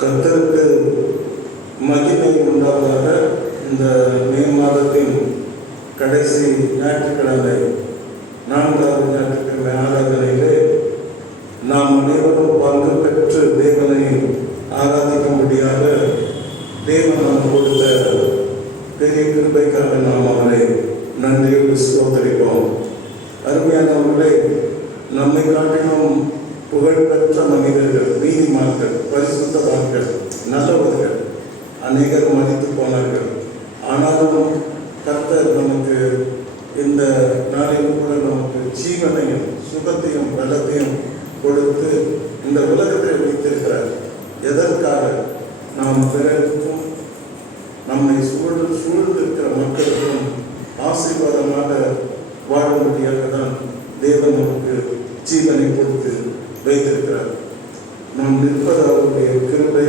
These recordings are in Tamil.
கர்த்தருக்கு மகிமை உண்டாவதாக. இந்த மே மாதத்தின் கடைசி ஞாயிற்றுக்கிழமை, 4வது ஞாயிற்றுக்கிழமை ஆராதனையிலே நாம் அனைவரும் பங்கு பெற்று தேவனை ஆராதிக்கும்படியாக தேவன் நாம் கொடுத்த பெரிய கிருபைக்காக நாம் அவரை நன்றியோடு ஸ்தோத்திரிப்போம். அருமையானவர்களே, நம்மை காட்டிலும் புகழ்பெற்ற மனிதர்கள், நீதிமான்கள், பரிசுத்தவான்கள், நல்லவர்கள் அநேகர் மதித்து போனார்கள். ஆனாலும் கர்த்தர் நமக்கு இந்த நாளில் கூட நமக்கு ஜீவனையும் சுகத்தையும் பலத்தையும் கொடுத்து இந்த உலகத்தை வைத்திருக்கிறார். எதற்காக? நாம் பிறருக்கும் நம்மை சூழ்ந்திருக்கிற மக்களுக்கும் ஆசீர்வாதமாக வாழும்படியாக தான் தேவன் நமக்கு ஜீவனை கொடுத்து வைத்திருக்கிறார். நாம் நிற்பது அவருடைய கிருபை,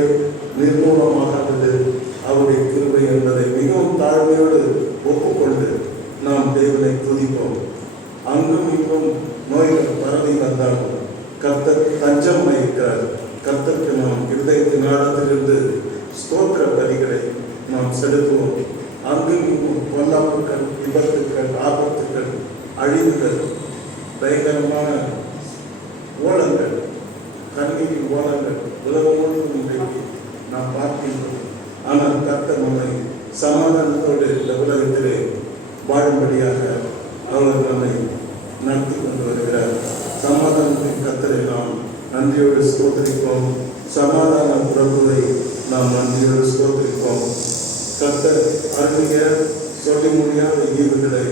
நிர்மூலமாகாதது அவருடைய கிருபை என்பதை மிகவும் தாழ்மையோடு ஒப்புக்கொண்டு நாம் தேவனை துதிப்போம். அங்கும் இங்கும் நோய்கள் பரவி வந்தாலும் கர்த்தர் தஞ்சம் வைக்கிறார். கர்த்தருக்கு நாம் இருதயத்தின் ஆழத்திலிருந்து ஸ்தோத்திர பலிகளை நாம் செலுத்துவோம். அங்கும் இங்கும் பொல்லாப்புகள், விபத்துக்கள், ஆபத்துக்கள், அழிவுகள், பயங்கரமான ஓலங்கள், கண்ணீரின் ஓலங்கள் உலகம் முழுவதும் இன்றைக்கு நாம் பார்க்கின்றோம். ஆனால் கர்த்தர் நம்மை சமாதானத்தோடு இந்த உலகத்திலே வாழும்படியாக அவர் நம்மை நடத்தி கொண்டு வருகிறார். சமாதானத்தின் கர்த்தரை நாம் நன்றியோடு ஸ்தோத்திரிப்போம். சமாதான பிரபுவை நாம் நன்றியோடு ஸ்தோத்திரிப்போம். கர்த்தர் அருளிய சொல்ல முடியாத ஈவுகளை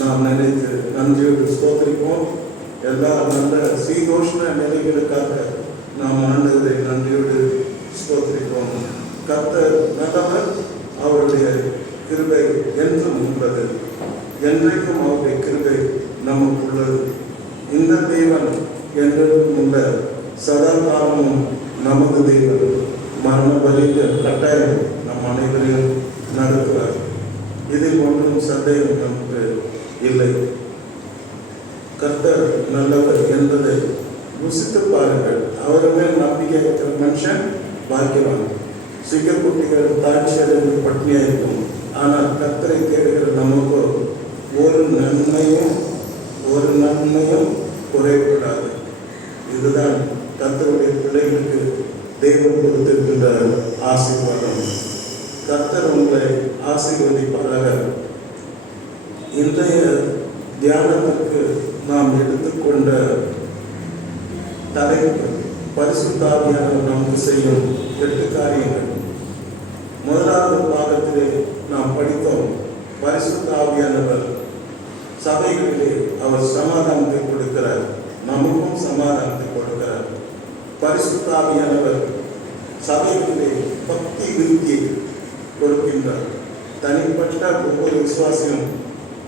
நாம் நினைத்து நன்றியோடு ஸ்தோத்திரிப்போம். எல்லா நல்ல சீதோஷ்ண நிலைகளுக்காக நாம் ஆண்டவரை நன்றியோடு ஸ்தோத்திரிப்போம். கர்த்தர் நல்லவர், அவருடைய கிருபை என்றும் உள்ளது, என்றைக்கும் அவருடைய கிருபை நமக்குள்ளது. இந்த தேவன் என்றும் உள்ள சதா காலமும் நமது தேவன். மரண பலிக்கு கட்டாயம் நம் அனைவரையும் நடத்துவார். இதில் ஒன்றும் சந்தேகம் நமக்கு இல்லை. கர்த்தர் நல்லவர் என்பதை ருசித்து பாருங்கள். அவர் மேல் நம்பிக்கை இருக்கிற மனுஷன் பாக்கியவான். சிங்கக்குட்டிகள் தாட்சியடைந்து பட்டினியாக இருக்கும். ஆனால் கர்த்தரை தேடுகிற நமக்கு ஒரு நன்மையும் குறைபடாது. இதுதான் கர்த்தருடைய பிள்ளைகளுக்கு தெய்வம் கொடுத்திருக்கின்ற ஆசீர்வாதம். கர்த்தர் உங்களை ஆசீர்வதிப்பாராக. இன்றைய தியானத்திற்கு நாம் எடுத்துக்கொண்ட தலைப்பு பரிசுத்த ஆவியானவர் நமக்கு செய்யும் 8 காரியங்கள். முதலாவது பாகத்திலே நாம் படித்தோம், பரிசுத்த ஆவியானவர் சபைகளிலே அவர் சமாதானத்தை கொடுக்கிறார், நமக்கும் சமாதானத்தை கொடுக்கிறார். பரிசுத்த ஆவியானவர் சபைகளிலே பக்தி விருத்தியை கொடுக்கின்றார். தனிப்பட்ட ஒவ்வொரு விசுவாசியும்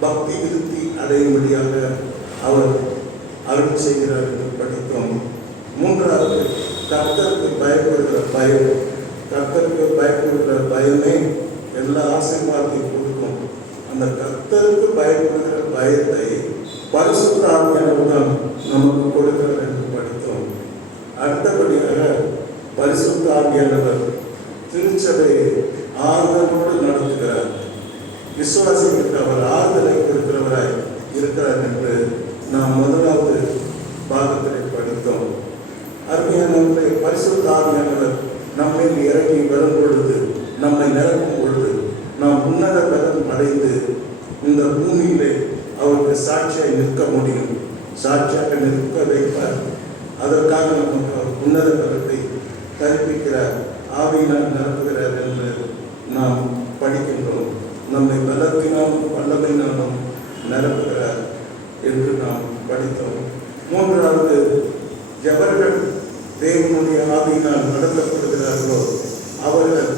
பக்தி விருத்தி அடையும்படியாக அவர் அருள் செய்கிறார் என்று படித்தோம். மூன்றாவது, கர்த்தருக்கு பயப்படுகிற பயம். கர்த்தருக்கு பயப்படுகிற பயமே எல்லா ஆசீர்வாதத்தையும் கொடுக்கும். அந்த கர்த்தருக்கு பயப்படுகிற பயத்தை பரிசுத்த ஆவியானவர் தான் நமக்கு கொடுக்கிறார் என்று படித்தோம். அடுத்தபடியாக பரிசுத்த ஆவியானவர் திருச்சபையை ஆறுதலோடு நடத்துகிறார். விசுவாசிகளுக்கு அவர் ஆறுதலை கொடுக்கிறவராய் இருக்கிறார் என்று நாம் முதலாவது பாகத்தில் படித்தோம். அருமையானவர்களை, பரிசுத்த ஆவியானவர் நம்மை இறங்கி வரும் பொழுது, நம்மை நிரப்பும் பொழுது நாம் உன்னத பலம் அடைந்து இந்த பூமியிலே அவருக்கு சாட்சியாக நிற்க முடியும். சாட்சியாக நிற்க வைப்பார். அதற்காக நமக்கு உன்னத பலத்தை கற்பிக்கிறார், ஆவியினால் நிரப்புகிறார் என்று நாம் படிக்கின்றோம். நம்மை பலத்தினாலும் வல்லமையினாலும் நிரப்புகிறார் என்று நாம் படித்தோம். மூன்றாவது, எவர்கள் தேவனுடைய ஆவியினால் நடத்தப்படுகிறார்களோ அவர்கள்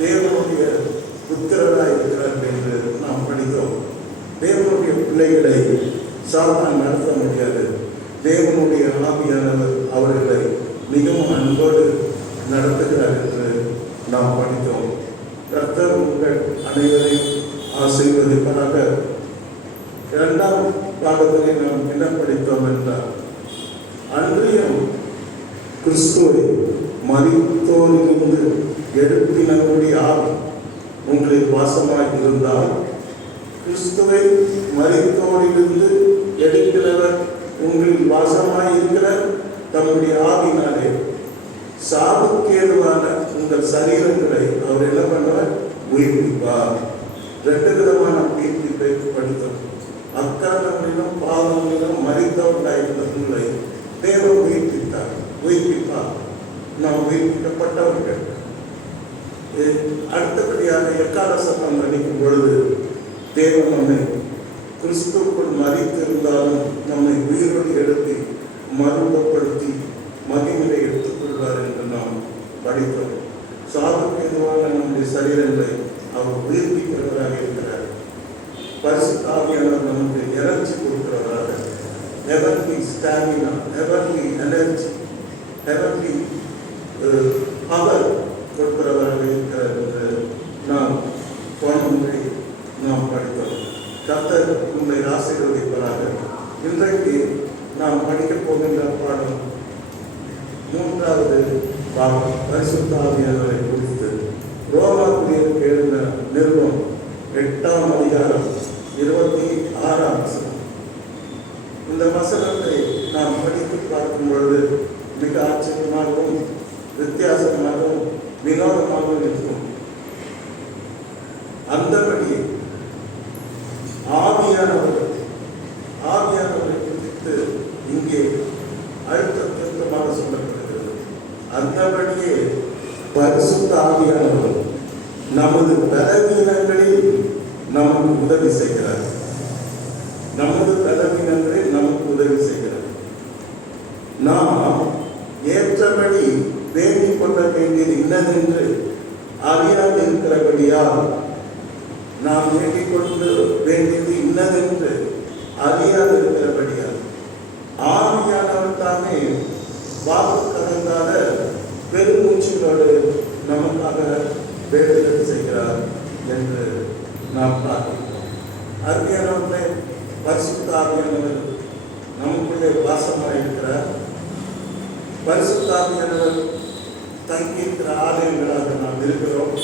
தேவனுடைய புத்திரராய் இருக்கிறார்கள் என்று நாம் படித்தோம். தேவனுடைய பிள்ளைகளை சாத்தான் நடத்த முடியாது. தேவனுடைய ஆவியானவர் அவர்களை மிகவும் அன்போடு நடத்துகிறார் என்று நாம் படித்தோம். கர்த்தர் உங்கள் அனைவரையும் ஆசீர்வதிப்பதாக. இரண்டாம் பாகத்திலே நாம் என்ன படித்தோம் என்றால், அன்றியும் கிறிஸ்துவை மரித்தோரிலிருந்து எழுப்பினவருடைய ஆவி உங்களில் வாசமாய் இருந்தால், கிறிஸ்துவை மரித்தோரிலிருந்து எழுப்பினவர் உங்களில் வாசமாய் இருக்கிற தம்முடைய ஆவினாலே சாவுக்கேதுவான உங்கள் சரீரங்களை அவர் என்ன பண்ணுவார்? உயிர்ப்பிப்பார். 2 விதமான உயிர்ப்பிப்பை படித்தோம். அக்கிரமங்களிலும் பாவங்களிலும் மரித்தவர்களாயிருந்த உங்களை தேவன் உயிர்ப்பித்தார், உயிர்ப்பிப்பார். நாம் உயிர்ப்பிக்கப்பட்டவர்கள். அடுத்தபடியாக எக்கால சத்தம் அளிக்கும் பொழுது தேவன் நம்மை கிறிஸ்துவுக்குள் மரித்திருந்தாலும் நம்மை உயிரோடு எழுப்பி மறுபடுத்தி மகிமையை எடுத்துக்கொள்வார் என்று நாம் படித்தோம். சாவுக்கு எதுவான நம்முடைய சரீரங்களை அவர் உயிர்ப்பிக்கிறவராக இருக்கிறார். பரிசுத்த ஆவியானவர் நமக்கு எனர்ஜி கொடுக்கிறவராக, heavenly stamina, heavenly energy, heavenly power கொடுக்கிறவராக இருக்கிறார் என்று நாம் போன முறை நாம் படித்தோம். கர்த்தர் உங்களை ஆசீர்வதிப்பதாக. இன்றைக்கு நாம் படிக்கப் போகின்ற பாடம் 3வது பாகம், பரிசுத்த ஆவியானவரை குறித்து. ரோமாபுரியருக்கு எழுதின நிருபம் 8ஆம் அதிகாரம் 26ஆம் வசனம். இந்த வசனத்தை நாம் படித்து பார்க்கும் பொழுது மிக ஆச்சரியமாகவும் வித்தியாசமாகவும் வினோதமாகவும் இருக்கும். அந்தபடி ஆவியானவரை குறித்து இங்கே அழுத்தமாக சொல்லப்படுகிறது. அந்தபடியே பரிசுத்த ஆவியானவர் நமது பலவீனங்களில் நமக்கு உதவி செய்கிறார். நமது பலவீனங்களில் நமக்கு உதவி செய்கிறார். நாம் ஏற்றபடி வேண்டிக் கொள்ள வேண்டியது இன்னதென்று அறியாது இருக்கிறபடியால், நாம் வேண்டிக் கொண்டு வேண்டியது இன்னதென்று அறியாது இருக்கிறபடியால் ஆவியானவர் தாமே வாக்கு கடந்தால பெருமூச்சுகளோடு நமக்காக வேண்டுதல் செய்கிறார் என்று நாம் பார்க்கிறோம். அருமையானவர்களே, பரிசுத்த ஆவியானவர் நமக்குள்ளே வாசமாக இருக்கிறார். பரிசுத்த ஆவியானவர் தங்கியிருக்கிற ஆலயங்களாக நாம் இருக்கிறோம்.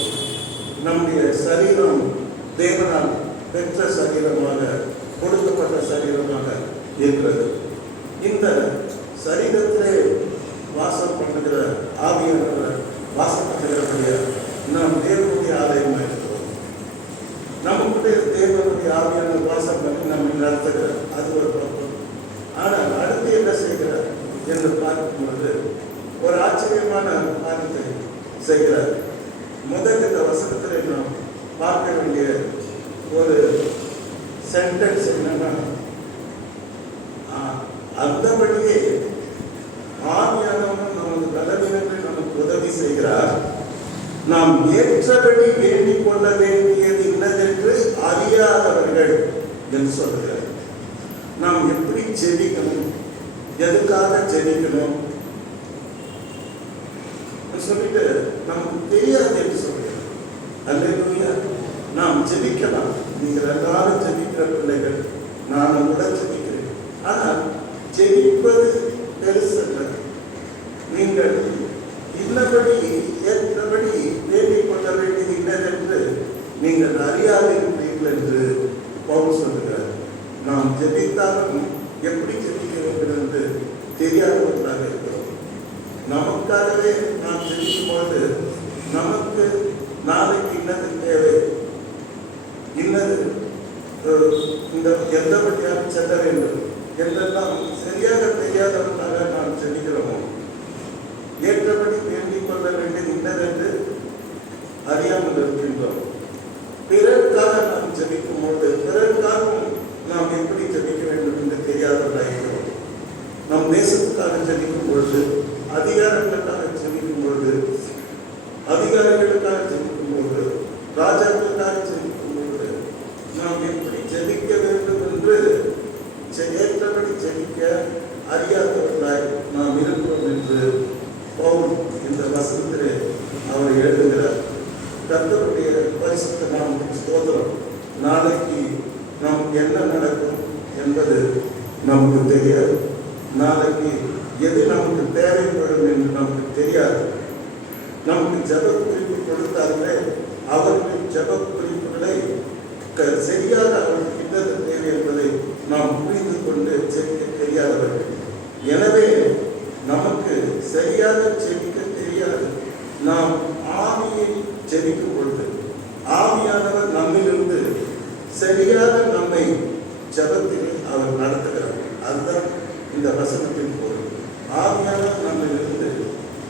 நம்முடைய சரீரம் தேவனால் பெற்ற சரீரமாக, கொடுக்கப்பட்ட சரீரமாக இருக்கிறது. இந்த சரீரத்திலே வாசம் பண்ணுகிற ஆவியானவர் வாசம் பண்ணுகிறபடிய நாம் தேவனுடைய ஆலயமாக இருக்கிறோம். நமக்குடைய தேவனுடைய ஆவியானவர் வாசம் பண்ணி நம்மை நடத்துகிறார். அது ஒரு பக்கம். ஆனால் அடுத்து என்ன செய்கிறார் என்று பார்க்கும் பொழுது ஒரு ஆச்சரியமான காரியத்தை செய்கிறார். முதல் இந்த வசனத்தில் நாம் பார்க்க வேண்டிய ஒரு சென்டென்ஸ் என்னன்னா, அந்தபடியே ஆவியானவர் நமது பலவீனங்களை நமக்கு உதவி செய்கிறார். நாம் ஏற்றபடி வேண்டிக் கொள்ள வேண்டியது இன்னதென்று அறியாதவர்கள் என்று சொல்கிறார். நாம் எப்படி ஜெபிக்கணும், எதுக்காக ஜெபிக்கணும் சொல்லிட்டு நமக்கு தெரியாது என்று சொல்கிறார். அல்லேலூயா. நாம் ஜெபிக்கலாம். நீங்கள் எல்லாரும் ஜெபிக்கிற பிள்ளைகள், நான் கூட ஜெபிக்கிறேன். ஆனால் ஜெபிப்பது பெருசல்ல. நீங்கள் இன்னபடி ஏற்றபடி வேண்டிக் கொள்ள வேண்டியது இன்னதென்று நீங்கள் அறியாதிருக்கிறீர்கள் என்று பவுல் சொல்கிறார். நாம் ஜெபித்தாலும் எப்படி ஜெபிக்க வேண்டும் என்று தெரியாதவர்களாக இருக்கிறோம். நமக்காகவே நாம் ஜெபிக்கும் போது நமக்கு நாளைக்கு இன்னது தேவை, இன்னது இந்த எந்தபடியாக செல்ல வேண்டும் என்றெல்லாம் சரியாக தெரியாதவர்களாக நாம் ஜெபிக்கிறோமோ, ஏற்றபடி வேண்டிக் கொள்ள வேண்டியது இன்னதென்று அறியாமல் இருக்கின்றோம். பிறருக்காக நாம் ஜெபிக்கும் போது பிறருக்காகவும் நாம் எப்படி ஜெபிக்க வேண்டும் என்று தெரியாதவர்களாகிறோம். நம் தேசத்துக்காக ஜெபிக்கும் பொழுது, அதிகாரங்களுக்காக ஜெபிக்கும் பொழுது, அதிகாரிகளுக்காக ஜெபிக்கும் பொழுது, ராஜாக்களுக்காக ஜெபிக்கும் பொழுது நாம் எப்படி ஜெபிக்க வேண்டும் என்று ஏற்றபடி ஜெபிக்க அறியாதவர்களாய் நாம் இருக்கிறோம் என்று பவுல் இந்த வசனத்திலே அவர் எழுதுகிறார். கர்த்தருடைய பரிசுத்த நாமத்துக்கு ஸ்தோத்திரம். நாளைக்கு நமக்கு என்ன நடக்கும் என்பது நமக்கு தெரியாது. நாளைக்கு எது நம்ம நமக்கு தேவைப்படும் என்று நமக்கு தெரியாது. நமக்கு ஜப குறிப்பு கொடுத்தாலே அவர்களின் ஜப குறிப்புகளை சரியாக அவர்களுக்கு இன்னது தேவை என்பதை நாம் புரிந்து கொண்டு ஜெபிக்க தெரியாதவர்கள். எனவே நமக்கு சரியாக ஜெபிக்க தெரியாது. நாம் ஆவியை ஜெபிக்கும் பொழுது ஆவியானவர் நம்மிலிருந்து சரியாக நம்மை ஜபத்தில் அவர் நடத்துகிறார். அதுதான் இந்த வசனத்தின் பொருள். ஆவியானவர் நம்மிலிருந்து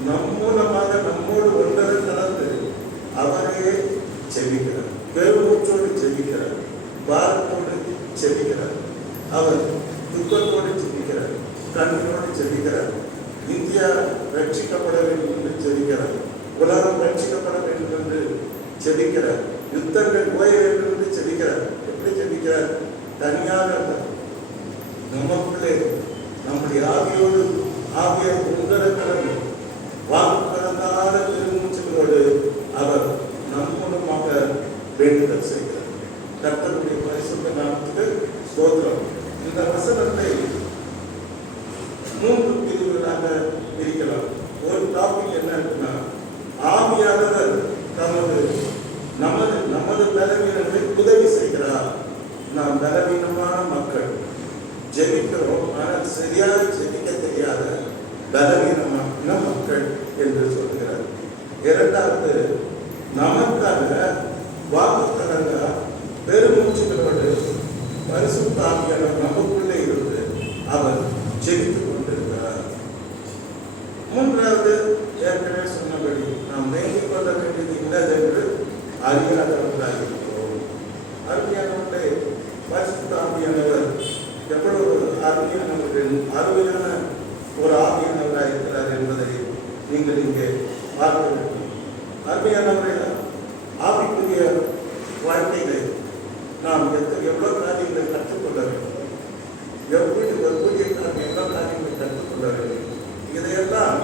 நம் மூலமாக நம்மோடு ஒன்றரை கலந்து அவரையே ஜெபிக்கிறார். பெருமூச்சோடு ஜெபிக்கிறார், பாரத்தோடு ஜெபிக்கிறார், அவர் துக்கத்தோடு ஜெபிக்கிறார், கண்ணீரோடு ஜெபிக்கிறார். இந்தியா ரட்சிக்கப்பட வேண்டும் என்று ஜெபிக்கிறார், உலகம் ரட்சிக்கப்பட வேண்டும் என்று ஜெபிக்கிறார், யுத்தங்கள் ஓய வேண்டும் என்று ஜெபிக்கிறார். எப்படி ஜெபிக்கிறார்? தனியாக நமக்குள்ளே நம்முடைய ஆவியோடு ஆவியார் ஒன்றரை கலந்து வாக்கு கலந்தாத பெருமூச்சலோடு அவர் நம் மூலமாக வேண்டுதல் செய்கிறார். கர்த்தருடைய பரிசுத்த நாமத்துக்கு ஸ்தோத்திரம். இந்த வசனத்தை 3 பிரிவுகளாக பிரிக்கலாம். ஒரு டாபிக் என்ன இருக்குன்னா, ஆவியானவர் நமது பலவீனங்களை உதவி செய்கிறார். நாம் பலவீனமான மக்கள், ஜெபிக்கிறோம், ஆனால் சரியாக ஜெபிக்க தெரியாத பலவீனமான மக்கள் என்று சொல்கிறார். இரண்டாவது, நமக்காக வாக்குத்தலங்க பெருமூச்சுகளோடு பரிசுத்த ஆவியானவர் நமக்குள்ளே இருந்து அவர் ஜெபித்துக் கொண்டிருக்கிறார். மூன்றாவது, ஏற்கனவே சொன்னபடி நாம் வேண்டிக் கொள்ள வேண்டியது இன்னதென்று அறியாதவர்களாக இருக்கிறோம். அறியாதவர்களே பரிசுத்த ஆவியானவர் எவ்வளவு அருமையானவர்கள், அருமையான ஒரு ஆவியானவராக இருக்கிறார் என்பதை நீங்கள் இங்கே பார்க்க வேண்டும். அருமையானவர்கள், ஆவிக்குரிய வாழ்க்கையிலே நாம் எவ்வளவு காரியங்களை கற்றுக்கொள்ள வேண்டும், எவ்வளவு காரியங்களை கற்றுக்கொள்ள வேண்டும். இதையெல்லாம்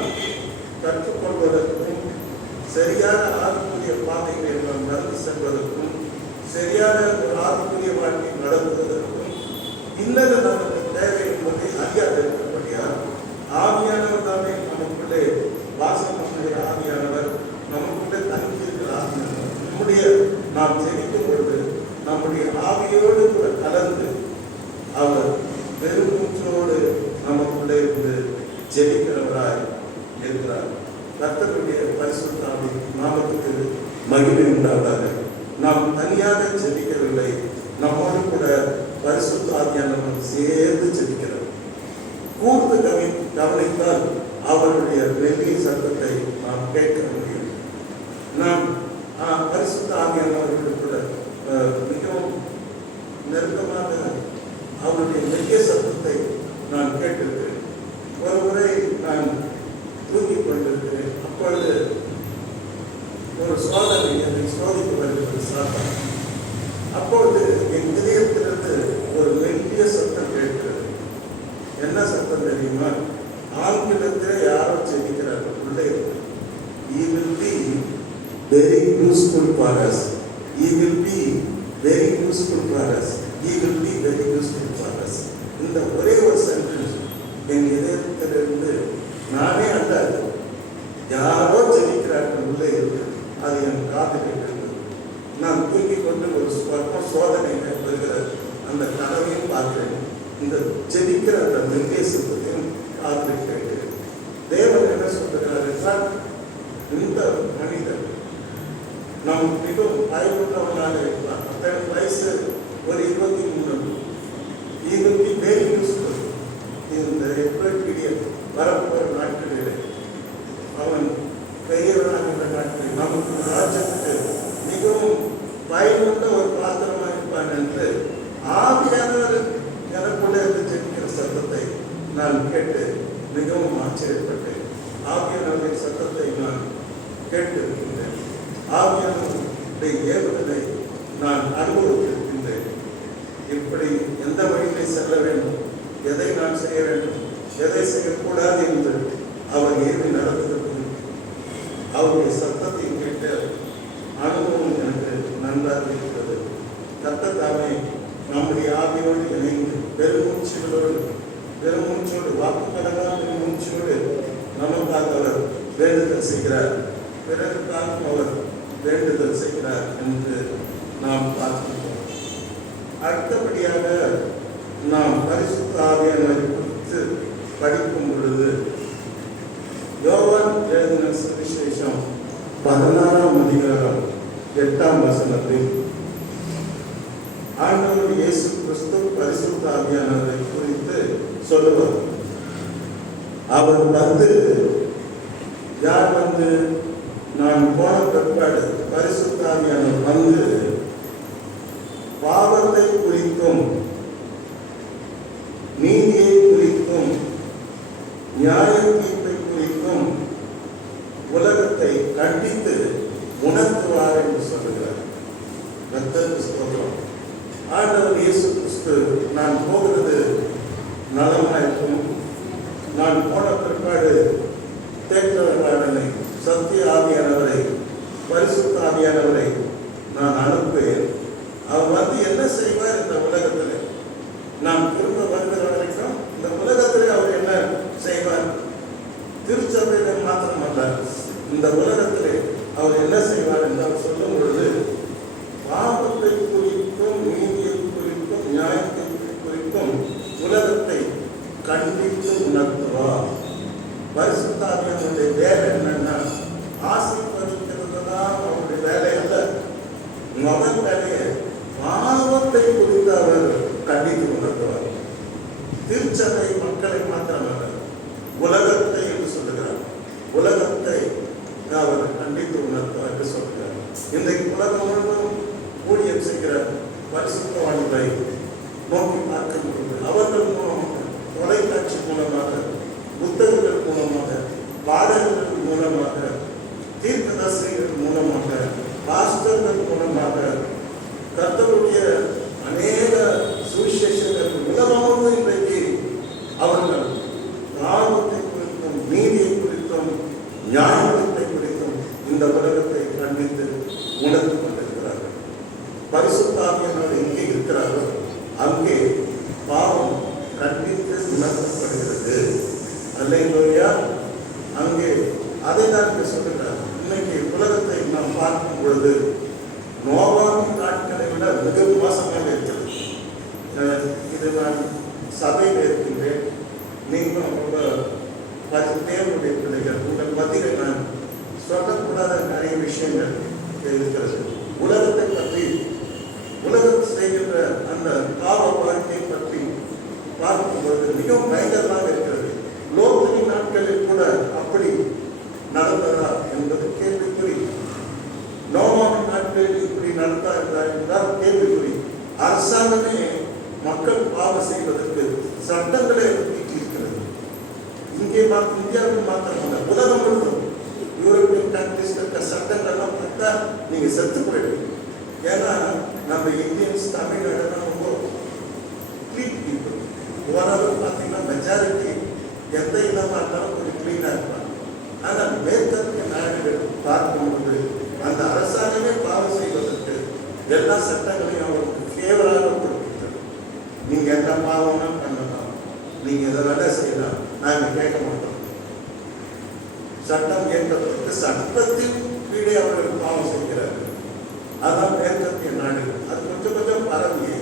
கற்றுக்கொள்வதற்கும் சரியான ஆவிக்குரிய பாதைகளை நாம் நடந்து செல்வதற்கும் சரியான ஒரு ஆவிக்குரிய வாழ்க்கை நடத்துவதற்கும் இன்னது நமக்கு தேவை என்பதை அறியாது இருக்கிறபடியா ஆவியானவர் தானே நமக்குள்ளே வாசம் பண்ணுகிற ஆவியானவர், நமக்குள்ளே தங்கியிருக்கிற ஆவியானவர். நாம் ஜெபிக்கும் பொழுது நம்முடைய ஆவியோடு கூட கலந்து அவர் பெருமூச்சோடு நமக்குள்ளே இருந்து ஜெபிக்கிறவராய் இருக்கிறார். கர்த்தருடைய பரிசுத்த ஆவி நாமத்துக்கு மகிமை உண்டாவதாக. நாம் தனியாக ஜெபிக்கவில்லை, நம்மோடு கூட பரிசுத்த ஆவியானவர் சேர்ந்து ஜெபிக்கிறார். கூர்ந்து கவனித்தால் அவருடைய மெல்லிய சத்தத்தை நாம் கேட்க முடியும். நாம் பரிசுத்த ஆவியானவர்கள் கூட மிகவும் நெருக்கமாக அவருடைய மெல்லிய சத்தத்தை நான் கேட்டிருக்கிறேன். ஒரு முறை நான் தூங்கிக் கொண்டிருக்கிறேன். அப்பொழுது ஒரு சோதனை என்னை சோதிக்க வருகிறது சாத்தான். அப்பொழுது என் இதயத்திலிருந்து ஒரு மெல்லிய சத்தம் கேட்கிறது. என்ன சத்தம் தெரியுமா? ஆங்கிலத்தில் யாரோ ஜெபிக்கிறார்கள் உள்ளே. He will be very useful for us. He will be very useful for us. He will be very useful for us. இந்த ஒரே ஒரு சென்டென்ஸ் என் இதயத்திலிருந்து நானே அல்ல, யாரோ ஜெபிக்கிறார்கள் உள்ளே இருக்கு. அது என் காதில் இருக்கிறது. நான் தூக்கிக் கொண்டு ஒரு சோதனை வருகிற அந்த கனவையும் பார்க்கிறேன். இந்த ஜெபிக்கிற அந்த நிர்தேசத்தையும் காதில் கேட்கிறேன். தேவன் என்ன சொல்கிறார் என்றால், இந்த மனிதன் நம் மிகவும் பயனுள்ளவனாக இருப்பார். அத்தனை வயசு ஒரு 23. இதற்கு வெரி யூஸ்ஃபுல். இந்த பீரியட் வரப்போகிற நாட்களில் அவன் பெரியவனாகின்ற நாட்களில் நமக்கு ராஜ்யத்துக்கு மிகவும் பயனுள்ள ஒரு பாத்திரமாக இருப்பான் என்று ஆவியானவர் எனக்குள்ளே இருந்து ஜெபிக்கிற சத்தத்தை நான் கேட்டு மிகவும் ஆச்சரியப்பட்டேன். ஆவியானவரின் சத்தத்தை நான் கேட்டிருக்கின்றேன். ஆவியானவருடைய ஏவுதலை நான் அனுபவித்திருக்கின்றேன். இப்படி எந்த வழியிலே செல்ல வேண்டும், எதை நான் செய்ய வேண்டும், எதை செய்யக்கூடாது என்று அவர் ஏவி நடத்துகிறது. அவருடைய சத்தத்தை கேட்ட அனுபவம் எனக்கு நன்றாக இருக்கிறது. கர்த்தர் நம்முடைய ஆவியோடு இணைந்து பெருமூச்சோடு வாக்குக்கடங்காத பெருமூச்சோடு நமக்காக அவர் வேண்டுதல் செய்கிறார், பிறருக்காகவும் அவர் வேண்டுதல் செய்கிறார் என்று நாம் பார்க்கிறோம். அடுத்தபடியாக நாம் பரிசுத்த ஆவியானவரை குறித்து படிக்கும் பொழுது யோவான் எழுதின சுவிசேஷம் 16ஆம் அதிகாரம் 8ஆம் வசனத்தில் ஆண்டவர் இயேசு கிறிஸ்து பரிசுத்த ஆவியானவரை குறித்து சொல்லுவார். அவர் யார் நான் போன பிற்பாடு பரிசுத்த ஆவியானவர் பாவத்தை குறித்தும் நீதியை குறித்தும் நியாய தீர்ப்பை குறித்தும் உலகத்தை கண்டித்து உணர்த்துவார் என்று சொல்லுகிறார். ஆண்டவர் இயேசு கிறிஸ்து நான் போகிறது நலமாயிருக்கும், நான் போன பிற்பாடு தேற்றவர்களை சத்திய ஆவியானவரை பரிசுத்த ஆவியானவரை நான் அனுப்புவேன். அவர் என்ன செய்வார் இந்த உலகத்தில், நாம் திரும்ப வருகிற வரைக்கும் இந்த உலகத்தில் அவர் என்ன செய்வார்? திருச்சபையில மாத்திரமல்ல, இந்த உலகத்திலே அவர் என்ன செய்வார் என்று அவர் சொல்லும் பொழுது பாவத்தை குறித்தும் நீதியை குறித்தும் நியாயத்தை குறித்தும் உலகத்தை கண்டித்து உணர்த்துவார். பரிசுத்த ஆவியானவருடைய வேலை என்னன்னா ஆசீர்வதிக்கிறது தான் அவருடைய வேலை அல்ல. முதல் வேலையை பாவத்தை குறித்து அவர் கண்டித்து உணர்த்துவார். திருச்சபை மக்களை மாத்திரமல்ல, உலகத்தை என்று சொல்லுகிறார். உலகத்தை அவர் கண்டித்து உணர்த்துவார் என்று சொல்லுகிறார். இன்றைக்கு உலகம் முழுவதும் ஊழியம் செய்கிற பரிசுத்தவான்களை நோக்கி பார்க்க முடியும். அவர்கள் மூலமாக, தொலைக்காட்சி மூலமாக, புத்தகங்கள் மூலமாக, பாடல்கள் மூலமாக, தீர்க்கதரிசிகள் மூலமாக, பாஸ்டர்கள் மூலமாக, கர்த்தருடைய அநேக சுவிசேஷங்கள் உலகமும் இன்றைக்கு அவர்கள் பாவத்தை குறித்தும் நீதியை குறித்தும் நியாயத்தை குறித்தும் இந்த உலகத்தை கண்டித்து உணர்ந்து கொண்டிருக்கிறார்கள். பரிசுத்த ஆவியானவர் எங்கே இருக்கிறார்கள் அங்கே பாவம் கண்டித்து உணர்த்தப்படுகிறது. அல்லேலூயா. அங்கே அதை தான் சொல்லுகிறார். இன்னைக்கு உலகத்தை நாம் பார்க்கும் பொழுது நோவாவின் நாட்களை விட மிக மோசமாக இருக்கிறது. இது நான் சபையில் இருக்கின்றேன், நீங்களும் ரொம்ப தேவனுடைய பிள்ளைகள், உங்கள் மத்தியில் நான் சொல்லக்கூடாத நிறைய விஷயங்கள் இருக்கிறது. உலகத்தை பற்றி, உலகம் செய்கின்ற அந்த பாவ வாழ்க்கையை பற்றி பார்க்கும்போது மிகவும் பயங்கரமாக இருக்கிறது. லோகத்தின் நாட்களில் கூட அப்படி நடந்ததா என்பது கேள்விக்குறி. நோவாவின் நாட்களில் இப்படி நடந்தா என்றால் கேள்விக்குறி. அரசாங்கமே மக்கள் பாவம் செய்வதற்கு சட்டங்களை இருக்கிறது. இங்கே இந்தியாவில் மாத்திரமல்ல, உலகம் முழுவதும் யூரோப்பியன் கண்ட்ரிஸ் இருக்க சட்டங்கள்லாம் பார்த்தா நீங்க செத்து போயிடுவீங்க. ஏன்னா நம்ம இந்தியன்ஸ் தமிழ்நாடுலாம் ரொம்ப கிளீன் பீப்புள். ஓரளவு பார்த்தீங்கன்னா மெஜாரிட்டி எந்த இனமாக இருந்தாலும் கொஞ்சம் கிளீனாக இருப்பாங்க. ஆனால் மேற்கத்திய நாடுகள் பார்க்கும்போது அந்த அரசாங்கமே பாவம் செய்வதற்கு எல்லா சட்டங்களையும் அவருக்கு ஃபேவராக கொடுக்கிறது. நீங்க எந்த பாவம்னா பண்ணலாம், நீங்க எதை வேலை செய்யலாம், நாங்கள் கேட்க மாட்டோம். சட்டம் கேட்கப்பட்டு சட்டத்தின் கீழே அவர்கள் பாவம் செய்கிறார்கள். அதான் மேற்கத்திய நாடுகள். அது கொஞ்சம் கொஞ்சம் பரவி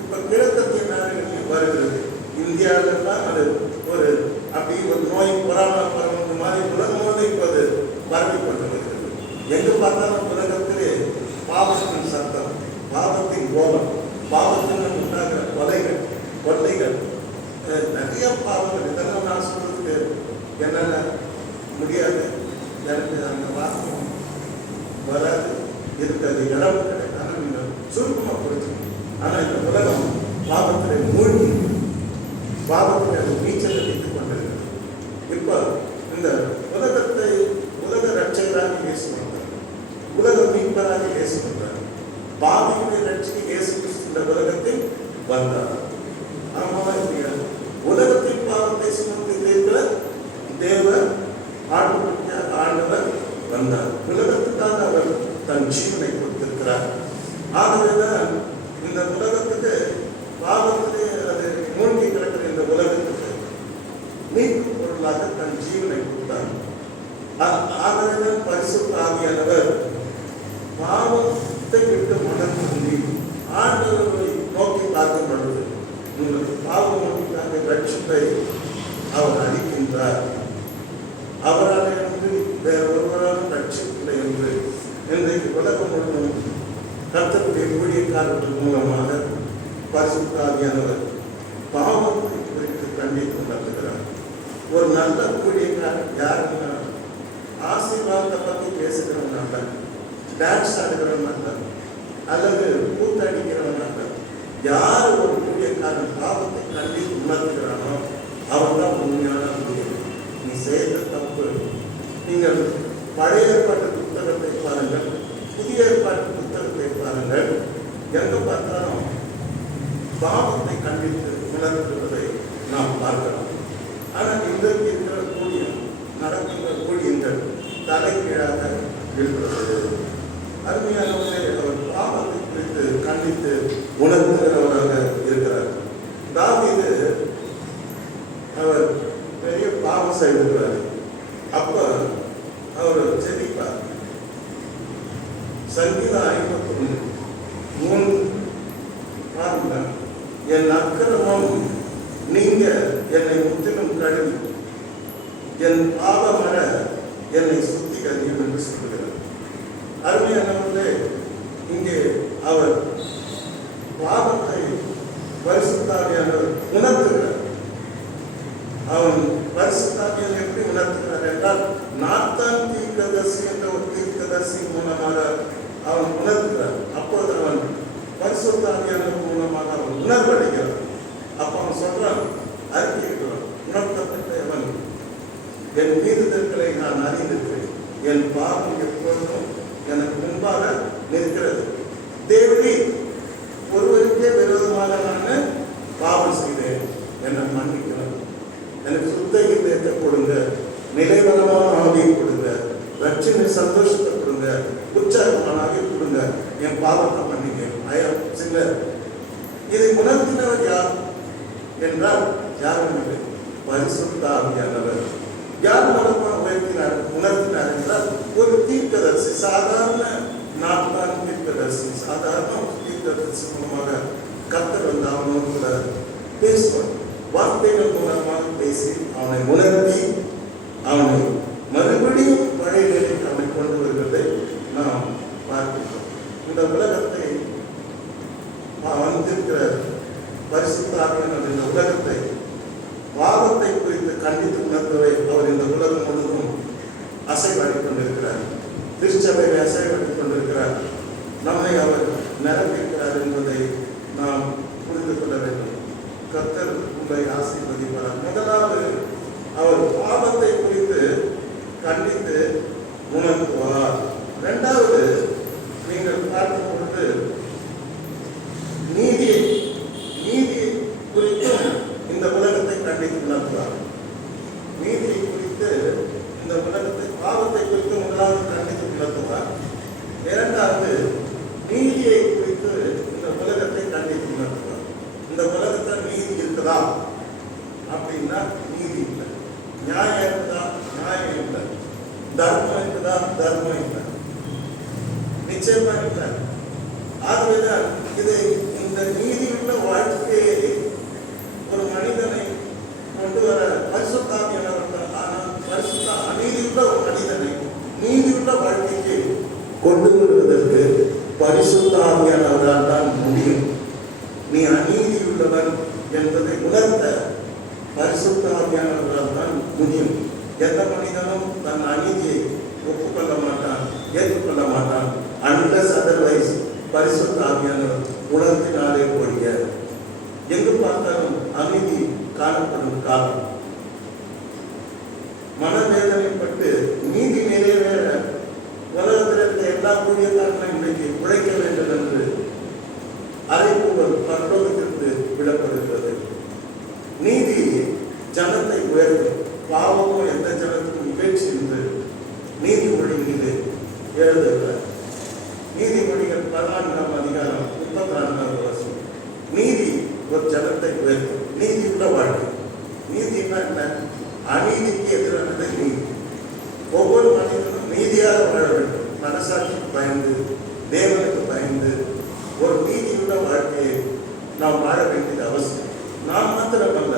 இப்ப கிழக்கத்திய நாடுகளில் வருகிறது. இந்தியாவில் தான் அது ஒரு அப்படி ஒரு நோய் பரவது மாதிரி உலகம் முழுவதும் இப்போது பரவி கொண்டு வருகிறது. எங்கு பார்த்தாலும் உலகத்திலே பாவத்தின் சத்தம், பாவத்தின் கோபம், பாவத்தின் உண்டாகிற கொலைகள், கொள்ளைகள், நிறைய பாவங்கள். இதெல்லாம் நான் சொல்றதுக்கு என்னால முடியாது. எனக்கு அந்த வாசம் வராது, இருக்காது, இடம் கிடையாது. நீங்கள் சுருக்கமாக புரிஞ்சுக்கணும். ஆனால் இந்த உலகம் பாவத்திலே மூழ்கி பாவத்தில் நீச்சல் அடித்துக் கொண்டிருக்கிறது. இப்போ இந்த உலகத்தை உலக ரட்சகராக இயேசு வந்தார், உலக மீட்பராக இயேசு வந்தார், பாவிகளை ரட்சிக்க இயேசு கிறிஸ்து இந்த உலகத்தில் வந்தார். ஆமாவா இல்லையா? உலகத்தின் பாவத்தை சுமந்து தீர்க்கிற தேவர் ஆண்டவர் வந்தார். உலகத்துக்காக அவர் தன் ஜீவனை கொடுத்திருக்கிறார். ஆகவேதான் இந்த உலகத்துக்கு பாவத்திலே அது மூழ்கி கிடக்கிற இந்த உலகத்துக்கு மீட்பு பொருளாக தன் ஜீவனை கொடுத்தார். ஆகவேதான் பரிசுத்த ஆவியானவர் பாவத்தை விட்டு மனம் திரும்பி ஆண்டவரை நோக்கி பார்க்கும் பொழுது உங்களுக்கு பாவம் மன்னிக்காக ரட்சிப்பை அவர் அளிக்கின்றார். அவரால் என்று வேற ஒருவரால் ரட்சிப்பில்லை என்று இன்றைக்கு உலகம் முழுவதும் கர்த்தருடைய ஊழியக்காரர்கள் மூலமாக பரிசுத்த ஆவியானவர் பாவத்தை குறித்து கண்டித்து நடத்துகிறார். ஒரு நல்ல ஊழியக்காரர் யாருன்னா ஆசீர்வாதத்தை பற்றி பேசுகிறவன் அல்ல, டான்ஸ் ஆடுகிறவன் அல்ல, அல்லது கூத்தடிக்கிறவன் அல்ல. யார் ஒரு ஊழியக்காரன் பாவத்தை கண்டித்து உணர்த்துகிறானோ அவன் தான் உண்மையான ஊழியர். நீ செய்த தப்பு. நீங்கள் பழைய ஏற்பாட்டு புத்தகத்தை பாருங்கள், புதிய ஏற்பாட்டு புத்தகத்தை பாருங்கள், எங்க பார்த்தாலும் பாவத்தை கண்டித்து உணர்த்துவதை நாம் பார்க்கலாம். ஆனால் இன்றைக்கு இருக்கிற ஊழியம், நடக்கின்ற ஊழியங்கள் தலைகீழாக இருக்கிறது. அருமையானவர்களே, அவர் பாவத்தை குறித்து கண்டித்து உணர்த்துகிறவராக இருக்கிறார். தாவீது அவர் பெரிய பாவம் செய்திருக்கிறார். அப்ப அவர் ஜெபிப்பார். சங்கீதம் 53 பாருங்க, என் அக்கிரமம் நீங்க என்னை முற்றிலும் கழுவி என் பாவமர என்னை சுத்திகரியும் என்று சொல்கிறார். அருமையானவர்களே, இங்கே அவர் பாவத்தை பரிசுத்த ஆவியானவர் உணர்த்துகிறார். அவன் பரிசுத்த ஆவியானவர் எப்படி உணர்த்துகிறார் என்றால், நாத்தான் தீர்க்கதரிசி என்ற ஒரு தீர்க்கதரிசி மூலமாக அவன் உணர்த்துகிறார். அப்பொழுது அவன் பரிசுத்த ஆவியானவர் மூலமாக அவன் உணர்வடைகிறான். அப்ப அவன் சொல்றான், அறிக்கையிடுறான், உணர்த்தப்பட்ட அவன் என் மீறுதல்களை நான் அறிந்திருக்கிறேன், என் பாவம் எப்பொழுதும் எனக்கு முன்பாக நிற்கிறது. தேவனே, ஒருவருக்கே விரோதமாக நான் பாவம் செய்தேன், என்னை மன்னிக்கணும், எனக்கு சுத்த இதயத்தை கொடுங்க, நிலைவரமான ஆவியை கொடுங்க, ரட்சணை சந்தோஷத்தை கொடுங்க, உற்சாகமான ஆவியை கொடுங்க, என் பாவத்தை மன்னிக்க ஐயம் சிலர். இதை உணர்த்தினவர் யார் என்றால் யாரும் இல்லை, பரிசுத்த ஆவியானவர். யார் மூலமாக உணர்த்தினார் என்றால் ஒரு தீர்க்கதரிசி, சாதாரண நாட்கான தீர்க்கதரிசி, சாதாரண தீர்க்கதரிசி மூலமாக கர்த்தர் வந்து அவனோடு கூட பேசுவார். வார்த்தைகள் மூலமாக பேசி அவனை உணர்த்தி அவனை மறுபடியும் பழைய நிலைக்கு அவனை கொண்டு வருவதை நாம் பார்க்கிறோம். இந்த உலகத்தை வந்திருக்கிற பரிசுத்த ஆவியானவர் இந்த உலகத்தை பாவத்தை குறித்து கண்டித்து உணர்த்தவை அவர் இந்த உலகம் முழுவதும் அசைவாடி கொண்டிருக்கிறார். திருச்சபையை அசைவாடி கொண்டிருக்கிறார். நம்மை அவர் நிரப்பியிருக்கிறார் என்பதை நாம் புரிந்து கொள்ள வேண்டும். கர்த்தர் உங்களை ஆசீர்வதிப்பார். முதலாவது, அவர் பாவத்தை குறித்து கண்டித்து உணர்த்துவார். இரண்டாவது, நீங்கள் பார்க்கும் பொழுது நீதி குறித்தும் இந்த உலகத்தை கண்டித்து உணர்த்துவார். நீதியை குறித்து இந்த உலகத்தை, பாவத்தை குறித்து முதலாவது கண்டித்து உணர்த்துவார். இரண்டாவது, நீதியை குறித்து இந்த உலகத்தை கண்டித்து உணர்த்துவார். இந்த உலகத்தில் நீதி இருக்குதா அப்படின்னா நீதி இல்லை. நியாயம் இருக்குதா? நியாயம் இல்லை. தர்மம் இருக்குதா? தர்மம் இல்லை. நிச்சயமா இல்லை. ஆகவேதான் இதை இந்த நீதியுள்ள வாழ்க்கையை ஒரு மனிதனை கொண்டு வர பரிசுத்த ஆவியானவர், ஆனால் பரிசுத்த அநீதியுள்ள ஒரு மனிதனை நீதியுள்ள வாழ்க்கைக்கு கொண்டு வருவதற்கு பரிசுத்த ஆவியானவரால் தான் முடியும். நீ அநீதியுள்ளவன் என்பதை உணர்த்த பரிசுத்த ஆவியானவரால் தான் முடியும். எந்த மனிதனும் தன் அநீதியை ஒப்புக்கொள்ள மாட்டான், ஏற்றுக்கொள்ள மாட்டான். அன்லஸ் அதர்வைஸ் பரிசுத்த ஆவியானவர் உணர்த்தினாலே போடிய எங்கு பார்த்தாலும் அநீதி காணப்படும் காலம். மனவேதனைப்பட்டு நீதி நிறைவேற உலகத்தில் இருக்க எல்லா ஊழியக்காரர்களும் இன்றைக்கு உழைக்க வேண்டும் என்று அறைகூவல் பரலோகத்திற்கு விடப்படுகிறது. நீதி ஜனத்தை உயர்த்தும், பாவமும் எந்த ஜனத்துக்கும் நிகழ்ச்சி என்று நீதிமொழிகளிலே எழுதுகிறார். நீதிமொழிகள் 14ஆம் அதிகாரம் 34வது வசனம். நீதி ஒரு ஜனத்தை உயர்த்தும். நீதியுள்ள வாழ்க்கை. நீதினா என்ன? அநீதிக்கு எதிரானது நீதி. ஒவ்வொரு வாழ்ந்து தேவனுக்கு பயந்து ஒரு நீதியுள்ள வாழ்க்கையை நாம் வாழ வேண்டியது அவசியம். நாம் மாத்திரமல்ல,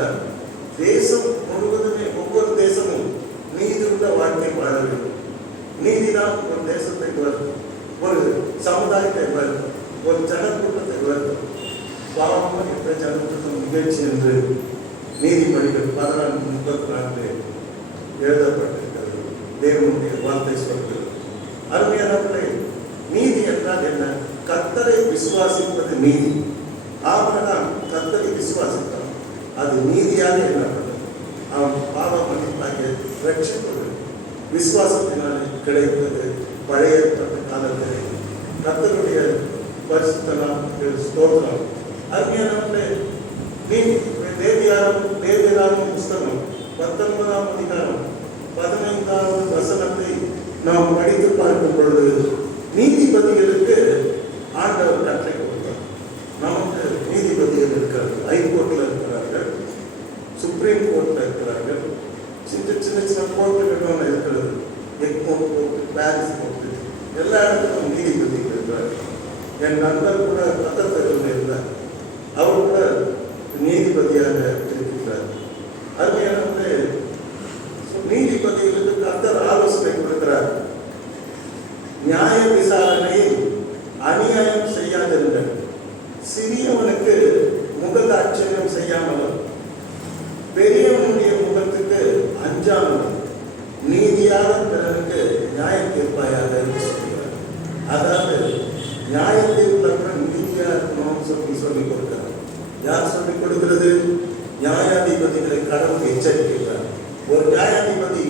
தேசம் முழுவதுமே ஒவ்வொரு தேசமும் நீதியுள்ள வாழ்க்கை வாழ வேண்டும். நீதிதான் ஒரு தேசத்தை வளர்க்கும், ஒரு சமுதாயத்தை வளர்க்கும், ஒரு ஜனக்கூட்டத்தை வளர்க்கும். பாவம் என்ற ஜனக்கூட்டம் நிகழ்ச்சி என்று நீதிமொழிகள் 14:34 எழுதப்பட்டிருக்கிறது. தேவனுடைய வார்த்தை சொல்கிறது. அருமையானவர்களே, நீதி என்றால் என்ன? கர்த்தரை விசுவாசிப்பது நீதி. ஆபிரகாம் கர்த்தரை விசுவாசித்தான், அது நீதியாக எண்ணப்பட்டது. அவன் பாவ மன்னிப்பாகிய ரட்சிப்பது விசுவாசத்தினாலே கிடைத்தது. பழைய காலத்திலே கர்த்தருடைய பரிசுத்த நாமத்துக்கு ஸ்தோத்திரம். அருமையானவர்களே, நீதி தேவியாரும் புஸ்தகம் 19ஆம் அதிகாரம் 15வது வசனத்தை நாம் படித்து பார்க்கும் பொழுது, நீதிபதிகளுக்கு ஆண்டவர் கட்டளை கொடுத்தார். நமக்கு நீதிபதிகள் இருக்கிறார்கள், ஹைகோர்ட்டில் இருக்கிறார்கள், சுப்ரீம் கோர்ட்டில் இருக்கிறார்கள், சின்ன சின்ன கோர்ட்டுகள் இருக்கிறது, எக்மோர் கோர்ட்டு, பாரிஸ் கோர்ட்டு, எல்லா இடத்துக்கும் நீதிபதிகள் இருக்கிறார்கள். என் நண்பர் கூட பக்கத்தில் இருந்தார், அவர் கூட நீதிபதியாக இருக்கிறார். அருமையானவர்களே, நீதிபதிகளுக்கு கர்த்தர் ஆலோசனை கொடுக்கிறார். நியாய விசாரணையில் அநியாயம் செய்யாதிருங்கள், சிறியவனுக்கு முகதாட்சண்யம் செய்யாமலும், பெரியவனுடைய முகத்துக்கு அஞ்சாமலும், நீதியாக பிறருக்கு நியாயம் தீர்ப்பாயாக என்று சொல்கிறார். அதாவது நியாயத்தீர்ப்பு நீதியாக இருக்கணும்னு சொல்லிக் கொடுக்கிறார். யார் சொல்லிக் கொடுக்கிறது? நியாயாதிபதிகளை கடவுள் எச்சரிக்கிறார். ஒரு நியாயாதிபதி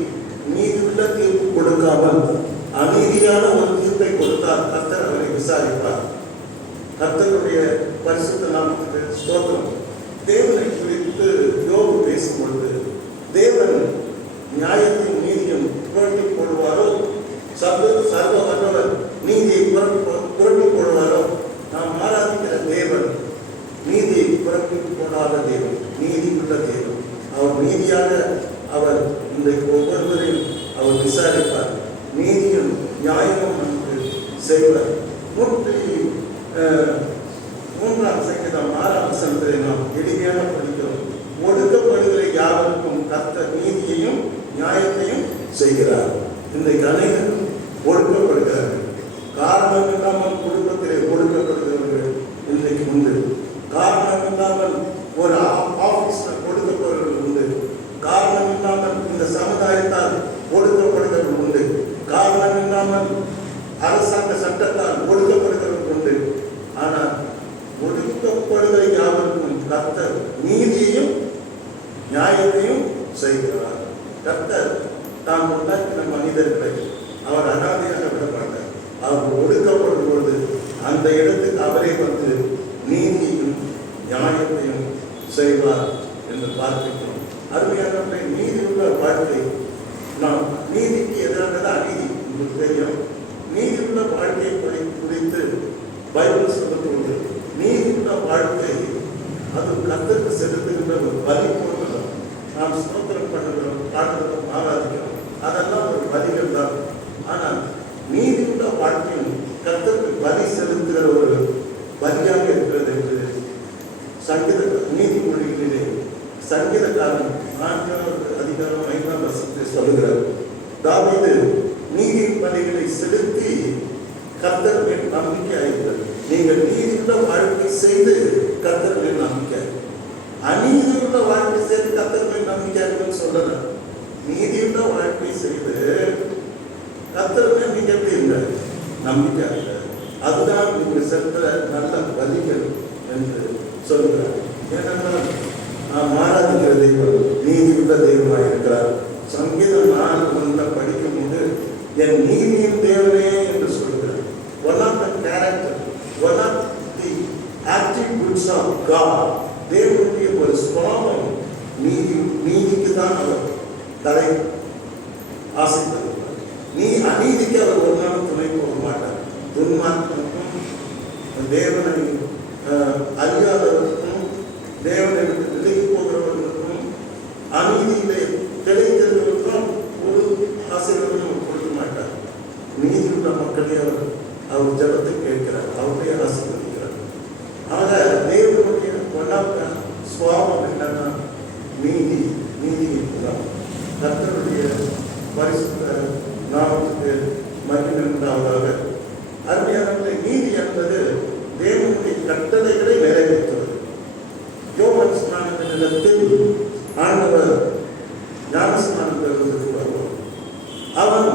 நீதியுள்ள தீர்ப்பு கொடுக்காமல் அநீதியான ஒரு தீர்ப்பை கொடுத்தால் கர்த்தர் அவரை விசாரிப்பார். கர்த்தருடைய பரிசுத்த நாமத்துக்கு ஸ்தோத்திரம். தேவனை குறித்து யோபு பேசும்பொழுது, தேவன் நியாயத்தையும் நீதியும் புரட்டி போடுவாரோ, சர்வ வல்லவர் நீதியை புரட்டி போடுவாரோ? நாம் ஆராதிக்கிற தேவன் நீதியை புரட்டி போடாத தேவன், நீதி உள்ள தேவன். அவர் நீதியாக அவர் இன்றைக்கு ஒவ்வொருவரையும் அவர் விசாரிப்பார். நீதியும் நியாயமும் என்று செய்வார். 103ஆம் சங்கீதம் 6ஆம் வசனத்தை நாம் எளிமையாக படிக்கிறோம். ஒடுக்கப்படுகிற யாவருக்கும் கர்த்தர் நீதியையும் நியாயத்தையும் செய்கிறார். இன்றைக்கு அனைவரும் ஒடுக்கப்படுகிறார்கள். காரணம் இல்லாமல் குடும்பத்திலே ஒடுக்கப்படுகிறவர்கள் இன்றைக்கு உண்டு. காரணம் இல்லாமல் ஒரு ஆபீஸில் ஒடுக்கப்படுகிறவர்கள் உண்டு. காரணம் இல்லாமல் இந்த சமுதாயத்தால் ஒடுக்கப்படுகிறவர்கள் உண்டு. காரணம் இல்லாமல் அரசாங்க சட்டத்தால் ஒடுக்கப்படுகிறவர்கள் உண்டு. ஆனால் ஒடுக்கப்படுகிற யாவருக்கும் கர்த்தர் நீதியையும் நியாயத்தையும் செய்கிறார். கர்த்தர் தாம் உண்டாக்கின மனிதர்களை அவர் அனாதையாக விட மாட்டார். அவர் ஒடுக்கப்படும் பொழுது அந்த இடத்துக்கு அவரே வந்து நீதியும் நியாயத்தையும் செய்வார் என்று பார்க்கிறோம். அருமையானவர்களை, நீதியுள்ள வாழ்க்கை, நாம் நீதிக்கு எதிரானது அநீதி உங்களுக்கு தெரியும். நீதியுள்ள வாழ்க்கை குறித்து பைபிள் சொல்லும்போது, நீதியுள்ள வாழ்க்கை அது கர்த்தருக்கு செலுத்துகின்ற ஒரு பலி போன்றது. நாம் ஸ்தோத்திரம் பண்ணுகிறோம், பாடுகிறோம், ஆராதிக்கிறோம், அதெல்லாம் ஒரு பலிகள் தான். ஆனால் நீதியுள்ள வாழ்க்கையும் கர்த்தருக்கு பலி செலுத்துகிற ஒரு பலியாக இருக்கிறது என்று நீதிமொழிகளிலே சங்கீதக்காரன் 4ஆம் அதிகாரம் 5ஆம் வசனத்தை சொல்லுகிறார். தாவீது நீதி பலிகளை செலுத்தி கர்த்தர் மேல் நம்பிக்கையாயிருக்கிறது. நீங்கள் நீதியுள்ள வாழ்க்கை செய்து கர்த்தர் மேல் நம்பிக்கை, அநீதியுள்ள வாழ்க்கை செய்து கர்த்தர் மேல் நம்பிக்கையாயிருக்குன்னு சொல்லலாம். நீதியுள்ள வாழ்க்கை செய்து கர்த்தர் மேல் நீங்க எப்படி இருங்க நம்பிக்கை, அதுதான் நீங்க செலுத்துற நல்ல பலிகள் என்று சொல்கிறார். ஏனென்றால் நாம் ஆராதிக்கிற தெய்வம் நீதியுள்ள தெய்வமாக இருக்கிறார். சங்கீதம் 4:1 படிக்கும் போது என் நீதியின் தேவனே என்று சொல்கிறார். One of the character, one of the attributes of God, தேவனுடைய ஒரு சுபாவம் நீதிக்கு தான் அவர் தலை ஆசைப்படுகிறார். அநீதிக்கு அவர் ஒரு நாள் துணை போக மாட்டார். துன்மார்க்கனுக்கும் தேவனை அறியாதவர்களுக்கும் தேவனை விட்டு விலகி போகிறவர்களுக்கும் அநீதியிலே கிடைத்தவர்களுக்கும் ஒரு ஆசீர்வாதம் கொடுக்க மாட்டார். நீதியுள்ள மக்களை அவர் அவர் ஜபத்தை கேட்கிறார், அவருடைய ஆசீர்வதிக்கிறார். ஆக தேவனுடைய சுவாபம் என்னன்னா நீதி, நீதி தான். கர்த்தருடைய பரிசுத்த நாமத்துக்கு மகிமை உண்டாவதாக. அருமையானவர்களே, நீதி என்பது தேவனுடைய கட்டளைகளை நிறைவேற்றுவது. யோவான் ஸ்நானத்தின் நிலத்தில் ஆண்டவர் ஞானஸ்நானம் பெறுவதற்கு வருவார். அவன்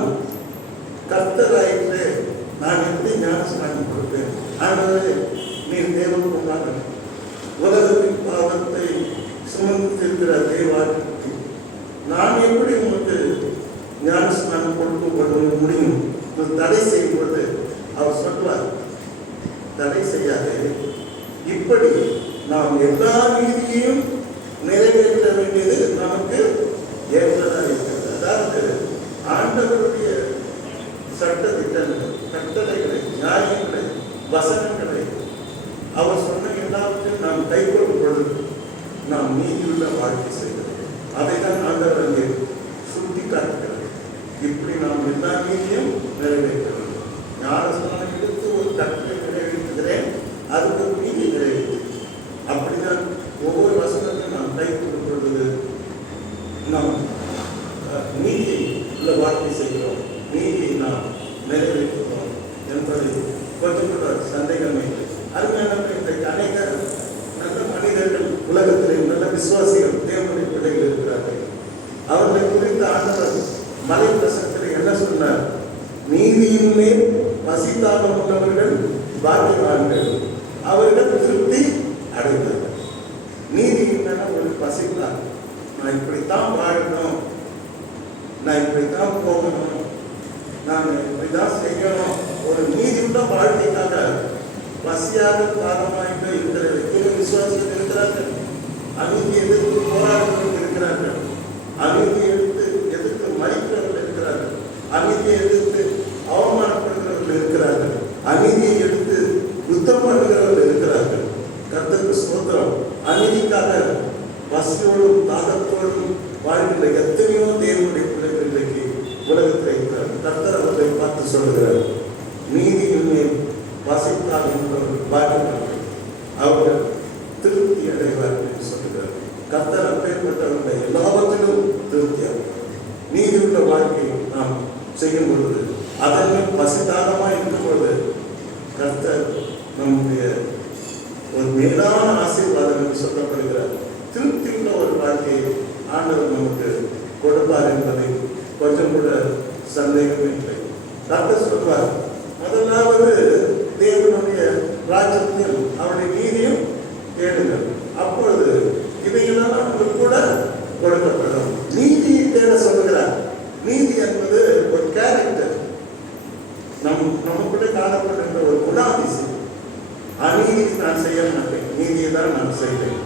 கர்த்தராயிற்று, நான் எப்படி ஞானஸ்நானம் கொடுப்பேன்? ஆண்டவரே, நீர் தேவன் கொண்டாங்க, உலகத்தின் பாவத்தை சுமந்திருக்கிற தேவாட்சி, நான் எப்படி உங்களுக்கு ஞானஸ்நானம் கொடுக்க முடியும்? தடை செய்யும்போது அவர் சொல்வார், தடை செய்யாதே, இப்படி நாம் எல்லா நீதியையும் நிறைவேற்ற வேண்டியது நமக்கு ஏற்றதாக இருக்கிறது. அதாவது ஆண்டவருடைய சட்ட திட்டங்கள், கட்டளைகளை, நியாயங்களை, வசனங்களை அவர் சொன்ன எல்லாவற்றையும் நாம் கைகொள்ளும் பொழுது நாம் நீதியுள்ள வாழ்க்கை செய்கிறது. அதைதான் ஆண்டவர் அங்கே சுட்டி காட்டுகிறது. இப்படி நாம் எல்லா நீதியும் நிறைவேற்ற வேண்டும். ஞானஸ்நானம் எடுத்து ஒரு கட்டளை நிறைவேற்றுகிறேன், அதுக்கு நீதி நிறைவேற்று. அப்படிதான் ஒவ்வொரு வசனத்தையும் நாம் கைகொள்ளும் பொழுது நாம் நீதி உள்ள வாழ்க்கை செய்கிறோம், நீதியை நாம் நிறைவேற்றுகிறோம் என்பதை கொஞ்சம் கூட சந்தேகமே இல்லை. அருமையான இன்றைக்கு அநேக நல்ல மனிதர்கள் உலகத்திலே, நல்ல விசுவாசிகள், தேவனுடைய பிள்ளைகள் இருக்கிறார்கள். அவர்களை குறித்த ஆண்டவர் மலை பிரசனத்தில் என்ன சொன்னார்? நீதியின் மேல் பசித்தாகம் உள்ளவர்கள் பாக்கியவான்கள், அவர்கள் திருப்தி அடைந்தார்கள். நீதி என்னன்னா ஒரு பசித்தான், நான் இப்படித்தான் வாழணும், நான் இப்படித்தான் போகணும், நான் இப்படிதான் செய்யணும். ஒரு நீதியுள்ள வாழ்க்கைக்காக பசியாக காரணமாக இருக்கிற விசுவாசிகள் இருக்கிறார்கள். அநீதி எதிர்த்து போராடுறவர்கள் இருக்கிறார்கள். அநீதியை எதிர்த்து மறிக்கிறவர்கள் இருக்கிறார்கள். அநீதியை எதிர்த்து அவமானப்படுகிறவர்கள் இருக்கிறார்கள். அநீதியை எடுத்து யுத்தம் பண்ணுகிறவர்கள் இருக்கிறார்கள். கர்த்தருக்கு ஸ்தோத்திரம். அநீதிக்காக பசியோடும் தாகத்தோடும் வாழ்கின்ற எத்தனையோ தேவனுடைய பிள்ளைகள் இன்றைக்கு உலகத்தில் இருக்கிறார்கள். கர்த்தர் அவர்களை பார்த்து சொல்லுகிறார், நீதியின் மேல் பசித்தால் என்பவர்கள் பாக்கியவான்கள், அவர்கள் திருப்தி அடைவார்கள் என்று சொல்லுகிறார். கர்த்தர் அப்பேற்பட்டவர்களை எல்லாவற்றிலும் திருப்தியாக நீதியுள்ள வாழ்க்கையை நாம் செய்யும் பொழுது, அதன் பசிதாகமாக இருக்கும் பொழுது கர்த்தர் நம்முடைய ஒரு மேலான ஆசீர்வாதம் என்று சொல்லப்படுகிறார். திருப்தியுள்ள ஒரு வாழ்க்கையை ஆண்டவர் நமக்கு கொடுப்பார் என்பதை கொஞ்சம் கூட சந்தேகமே இல்லை. கர்த்தர் சொல்வார், முதலாவது தேவனுடைய ராஜ்யத்தையும் அவருடைய நீதியும் தேடுங்கள், அப்பொழுது இவையெல்லாம் உங்களுக்கு கூட கொடுக்கப்படும். நீதியை தேட சொல்லுகிறார். நீதி என்பது ஒரு கேரக்டர், நமக்குள்ளே காணப்படுகின்ற ஒரு குணாதிசயம். அநீதி நான் செய்ய மாட்டேன், நீதியை தான் நான் செய்வேன்,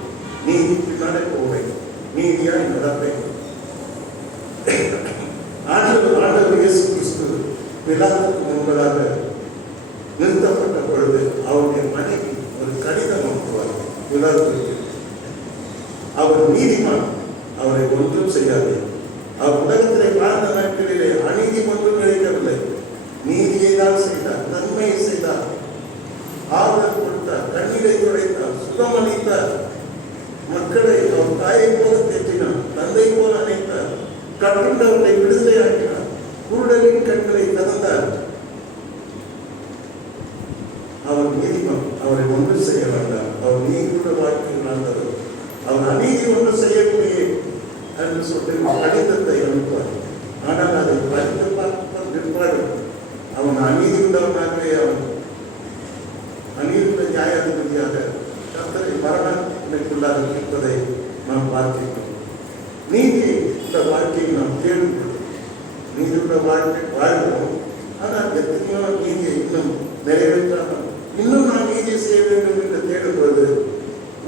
நீதிக்கு நானே போவேன், நீதியாய் நடப்பேன். ஆண்டவர் இயேசு கிறிஸ்து பிலாத்துக்கு முன்பதாக நிறுத்தப்பட்ட பொழுது அவருடைய மனைவி ஒரு கடிதம் அனுப்புவார் பிலாத்துக்கு. அவர் நீதிமான், அவரை ஒன்றும் செய்யாது. அவர் உலகத்திலே வாழ்ந்த நாட்களிலே அநீதி ஒன்றும் நினைக்கவில்லை, நீதியை தான் செய்தார், நன்மையை செய்தார், ஆறுதல் கொடுத்தார், கண்ணீரை துடைத்தார், சுகம் அளித்தார், மக்களை அவர் தாயை போல தேற்றினார், தந்தை போல அணைத்தார், கட்டுண்டவர்களை விடுதலை ஆக்கினார், குருடலின் கண்களை திறந்தார். அவர் நீதிமான், அவரை ஒன்றும் செய்ய வேண்டாம், அவர் நீதியுள்ள வாழ்க்கையில் வாழ்ந்தவர், அவர் அநீதி ஒன்றும் செய்யக்கூடிய என்று சொல்லி கடிதத்தை அனுப்புவார். ஆனால் அதை படித்து பார்த்த பிற்பாடு அவன் அநீதி உள்ளவனாகவே அவன் அநீதியுள்ள நியாயாதிபதியாக கர்த்தரை மரணத்திற்குள்ளாக இருப்பதை நாம் பார்க்கிறோம். நீதி உள்ள வாழ்க்கையை நாம் தேடுகிறோம், நீதியுள்ள வாழ்க்கை வாழ்கிறோம். ஆனால் எத்தனையோ நீதியை இன்னும் நிறைவேற்றாமல் இன்னும் நான் நீதியை செய்ய வேண்டும் என்று தேடும்போது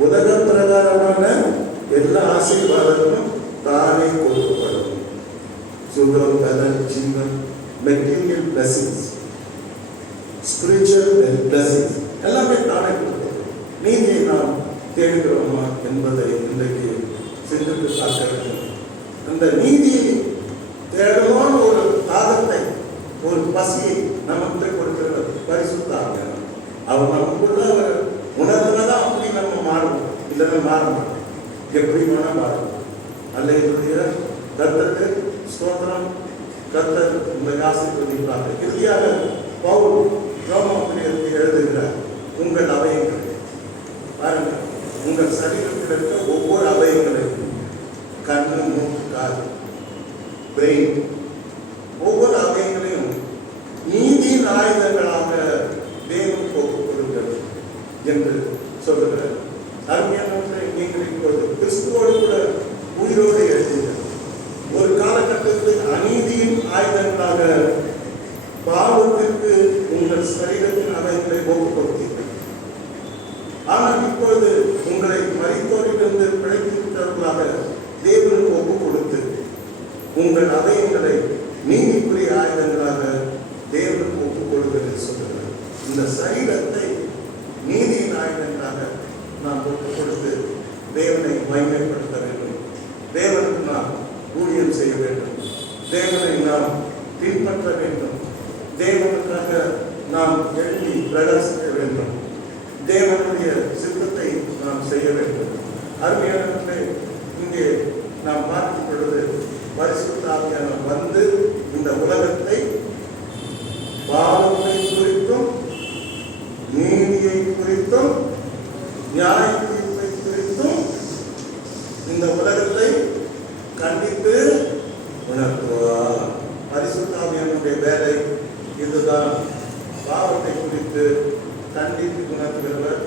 உலக பிரகாரமான எல்லா ஆசீர்வாதங்களும் தானே கொடுக்கப்படும். சுகம், பலன், ஜீவன், மெட்டீரியல் பிளஸிங்ஸ், ஸ்பிரிச்சுவல் பிளஸிங்ஸ் எல்லாமே தானே கொடுக்கப்படும். நீதியை நாம் தேடுகிறோமா என்பதை இன்றைக்கு சிந்தித்து பார்க்க வேண்டும். அந்த நீதியை தேடணும்னு ஒரு தாகத்தை, ஒரு பசியை நமக்கு கொடுக்கிறது பரிசு இல்லைன்னா மாற மாட்டேன், எப்படி வேணா மாறும். அல்லேலூயா. கர்த்தருக்கு ஸ்தோத்திரம். கர்த்தர் உங்களை ஆசீர்வதிப்பாங்க. இறுதியாக பவுல் ரோமாபுரியருக்கு எழுதுகிறார், உங்கள் அவயங்கள் பாருங்க, உங்கள் சரீரத்தில் இருக்க ஒவ்வொரு அவயங்களையும், கண்ணு, மூக்கு, காது, பிரெயின், ஒவ்வொரு அவயங்களையும் நீதியின் ஆயுதங்களாக தேவன் ஒப்புக் கொடுங்கள் என்று சொல்லுகிறார். அருமையானவற்றை நீங்கள் இப்பொழுது கிறிஸ்துவோடு கூட உயிரோடு எழுதுங்கள். ஒரு காலகட்டத்தில் அநீதியின் ஆயுதங்களாக பாவத்திற்கு உங்கள் சரீரத்தின் அவயங்களை ஒப்புக் கொடுத்தீர்கள். ஆனால் இப்பொழுது உங்களை மரித்தோரிலிருந்து பிழைத்து விட்டவர்களாக தேவனுக்கு ஒப்புக் கொடுத்து உங்கள் அவயங்களை நீதிக்குரிய ஆயுதங்களாக தேவனுக்கு ஒப்புக் கொடுங்கள் சொல்லுங்கள். இந்த சரீரத்தை நீதியின் ஆயுதங்களாக நாம் ஒப்புக் கொடுத்து தேவனை மகிமைப்படுத்த வேண்டும். தேவனுக்கு நாம் ஊழியம் செய்ய வேண்டும். தேவனை நாம் பின்பற்ற வேண்டும். தேவனுக்காக நாம் எழுதி பிரகாசிக்க வேண்டும். தேவனுடைய சித்தத்தை நாம் செய்ய வேண்டும். அருமையானவர்களே, இங்கே நாம் பார்க்கும் பொழுது பரிசுத்த ஆவியானவர் வந்து இந்த உலகத்தை பாவத்தை குறித்தும் நீதியை குறித்தும் நியாய தீர்ப்பை குறித்தும் இந்த உலகத்தை கண்டித்து உணர்த்துவார். பரிசுத்த ஆவியானவருடைய வேலை இதுதான். பாவத்தை குறித்து கண்டித்து உணர்த்துகிறவர்,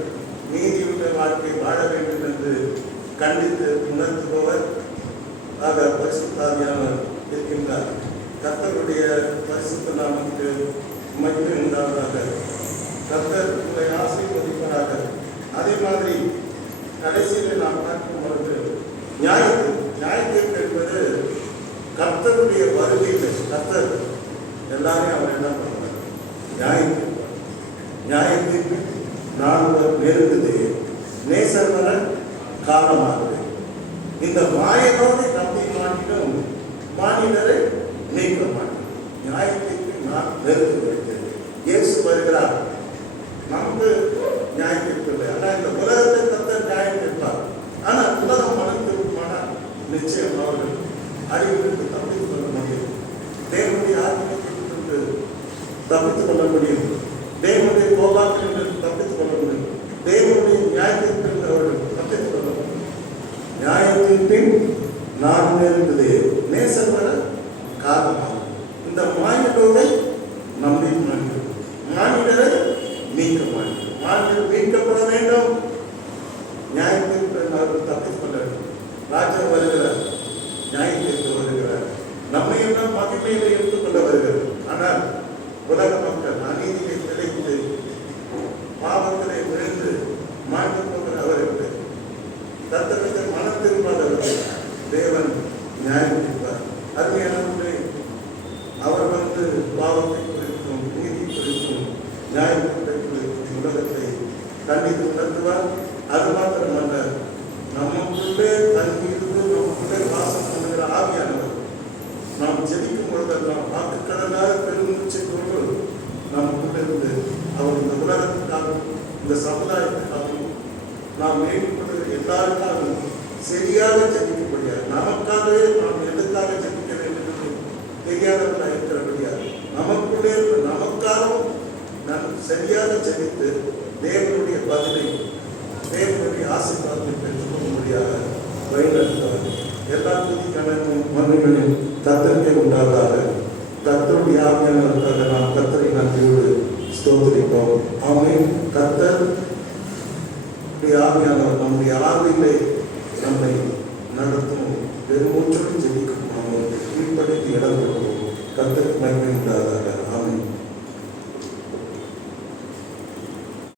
நீதியுள்ள வாழ்க்கை வாழ வேண்டும் என்று கண்டித்து உணர்த்துபவர் ஆக பரிசுத்த ஆவியானவர் இருக்கின்றார். கர்த்தருடைய பரிசுத்த நாமத்துக்கு மகிமை உண்டாவதாக. கர்த்தர் உங்களை ஆசீர்வதிப்பதாக. அதே மாதிரி கடைசியில் நாம் பார்க்கும் பொழுது நியாயத்தீர்ப்பு என்பது கர்த்தருடைய வருகையில் கர்த்தர் எல்லாரையும் அவர் என்ன பண்ணுவார்? நியாயத்தீர்ப்பு நாள் நெருங்குது, நேசர் வர காலமாகுது. இந்த மாயனோடு நம்பி மாட்டிடும் மாநிலரை நீக்க மாட்டோம். நியாயத்தீர்ப்பு நான் நெருங்கு வைத்தது. இயேசு வருகிறார். நமக்கு நியாயத்தீர்ப்பு இல்லை. ஆனால் இந்த உலகத்தை கர்த்தர் நியாயம் தீர்ப்பார். ஆனால் உலகம் மனத்திற்குமானால் நிச்சயம் அவர்கள் அறிவுக்கு தப்பித்துக் கொள்ள முடியும். தேவனுடைய ஆத்மீகத்திற்கு தப்பித்துக் கொள்ள முடியும். தேவனுடைய கோபாத்திலிருந்து தப்பித்துக் கொள்ள முடியும். தேவனுடைய நியாயத்திற்கு அவர்கள் தப்பித்துக் கொள்ள முடியும். நியாயத்தின் நான் நெருங்குது, நேசர் வர காரணமாகும். இந்த மாநிலத்தை நம்பி மாநிலரை நீக்க மாட்டோம். மாநிலம் மீட்கப்பட வேண்டும். நியாயத்திற்கு அவர்கள் தப்பித்துக் கொள்ள வேண்டும். ராஜா வருகிறார், நியாயத்திற்கு வருகிறார். நம்மை எல்லாம் மகிமையில எடுத்துக்கொள்ள வருகிறது. ஆனால் உலக மக்கள் அநீதியை திளைத்து பாவத்திலே விழுந்து மாண்டு போகிற அவருக்கு தத்தத்தை மனம் திரும்பாதவர்கள் தேவன் நியாயம் தீர்ப்பார். அருமையானவர்களே, அவர் வந்து பாவத்தை குறித்தும் நீதி குறித்தும் நியாயத்தை குறித்தும் உலகத்தை கண்டித்து உணர்த்துவார். அது மாத்திரமல்ல, நமக்குள்ளே தங்கியிருந்து நமக்குள்ளே வாசம் பண்ணுகிற ஆவியானவர் நாம் ஜெபிக்கும் பொழுதெல்லாம் வாக்குக்கடலாக பெருமூச்சை கொண்டு நமக்குள்ளிருந்து அவர் இந்த உலகத்துக்காகவும் இந்த சமுதாயத்துக்காகவும் நாம் மேம்படுகிற எல்லாருக்காகவும் சரியாக ஜெபிக்க முடியாது. நமக்காகவே நாம் எதுக்காக ஜெபிக்க வேண்டும் என்று தெரியாதவர்களாக இருக்கிறபடியாது நமக்குள்ளே இருந்து நமக்காகவும் நான் சரியாக ஜெபித்து தேவனுடைய பதிலை தேவனுடைய ஆசீர்வாதத்தை பெற்றுக்கொள்ள முடியாத வழிநடத்துவார். எல்லா துதி கணக்கும் மன்னிகளின் கர்த்தருக்கே உண்டாவதாக. கர்த்தருடைய ஆவியானவருக்காக நாம் கர்த்தரை நன்றியோடு ஸ்தோத்திரிப்போம். ஆமென். கர்த்தர் ஆவியானவர் நம்முடைய ஆவியிலே நம்மை நடத்தும் பெருமூச்சோடு ஜெபிக்கும். அவனுக்கு கீழ்ப்படிந்து இடம்